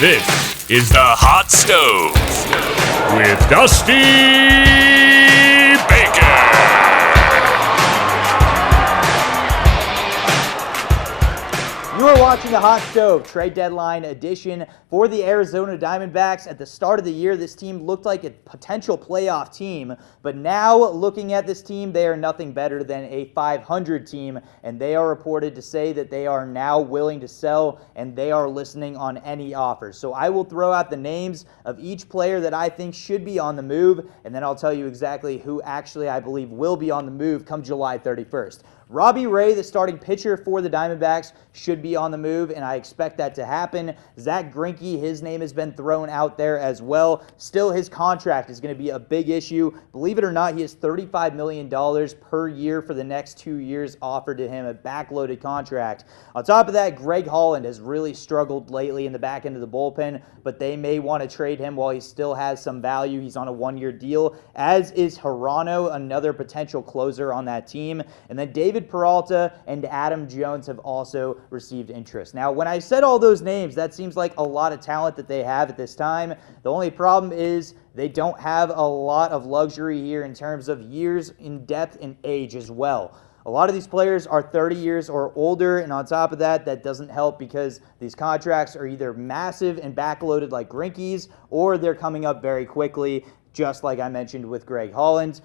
This is the Hot Stove with Dusty Baker. You are watching the Hot Stove trade deadline edition for the Arizona Diamondbacks. At the start of the year, this team looked like a potential playoff team, but now looking at this team, they are nothing better than a 500 team, and they are reported to say that they are now willing to sell and they are listening on any offers. So I will throw out the names of each player that I think should be on the move, and then I'll tell you exactly who actually I believe will be on the move come July 31st. Robbie Ray, the starting pitcher for the Diamondbacks, should be on the move, and I expect that to happen. Zach Greinke, his name has been thrown out there as well. Still, his contract is going to be a big issue. Believe it or not, he has $35 million per year for the next 2 years offered to him, a backloaded contract. On top of that, Greg Holland has really struggled lately in the back end of the bullpen, but they may want to trade him while he still has some value. He's on a one-year deal, as is Hirano, another potential closer on that team. And then David Peralta and Adam Jones have also received interest. Now, when I said all those names, that seems like a lot of talent that they have at this time. The only problem is they don't have a lot of luxury here in terms of years in depth and age as well. A lot of these players are 30 years or older, and on top of that, that doesn't help because these contracts are either massive and backloaded like Greinke's, or they're coming up very quickly, just like I mentioned with Greg Holland.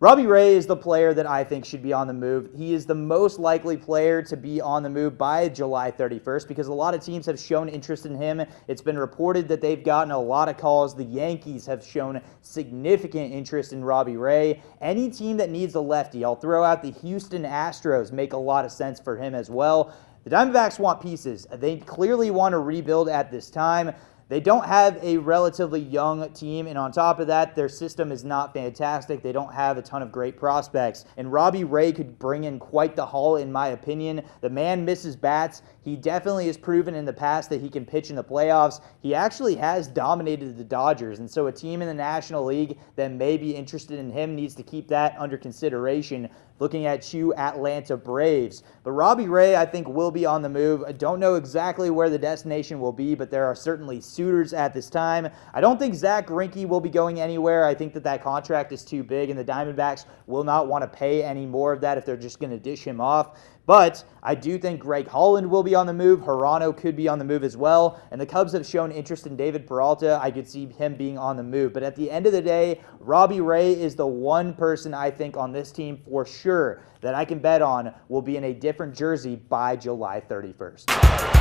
Robbie Ray is the player that I think should be on the move. He is the most likely player to be on the move by July 31st because a lot of teams have shown interest in him. It's been reported that they've gotten a lot of calls. The Yankees have shown significant interest in Robbie Ray. Any team that needs a lefty, I'll throw out the Houston Astros, make a lot of sense for him as well. The Diamondbacks want pieces. They clearly want to rebuild at this time. They don't have a relatively young team, and on top of that, their system is not fantastic. They don't have a ton of great prospects, and Robbie Ray could bring in quite the haul, in my opinion. The man misses bats. He definitely has proven in the past that he can pitch in the playoffs. He actually has dominated the Dodgers, and so a team in the National League that may be interested in him needs to keep that under consideration. Looking at you, Atlanta Braves. But Robbie Ray, I think, will be on the move. I don't know exactly where the destination will be, but there are certainly suitors at this time. I don't think Zach Greinke will be going anywhere. I think that contract is too big, and the Diamondbacks will not want to pay any more of that if they're just going to dish him off. But I do think Greg Holland will be on the move. Hirano could be on the move as well. And the Cubs have shown interest in David Peralta. I could see him being on the move. But at the end of the day, Robbie Ray is the one person I think on this team for sure that I can bet on will be in a different jersey by July 31st.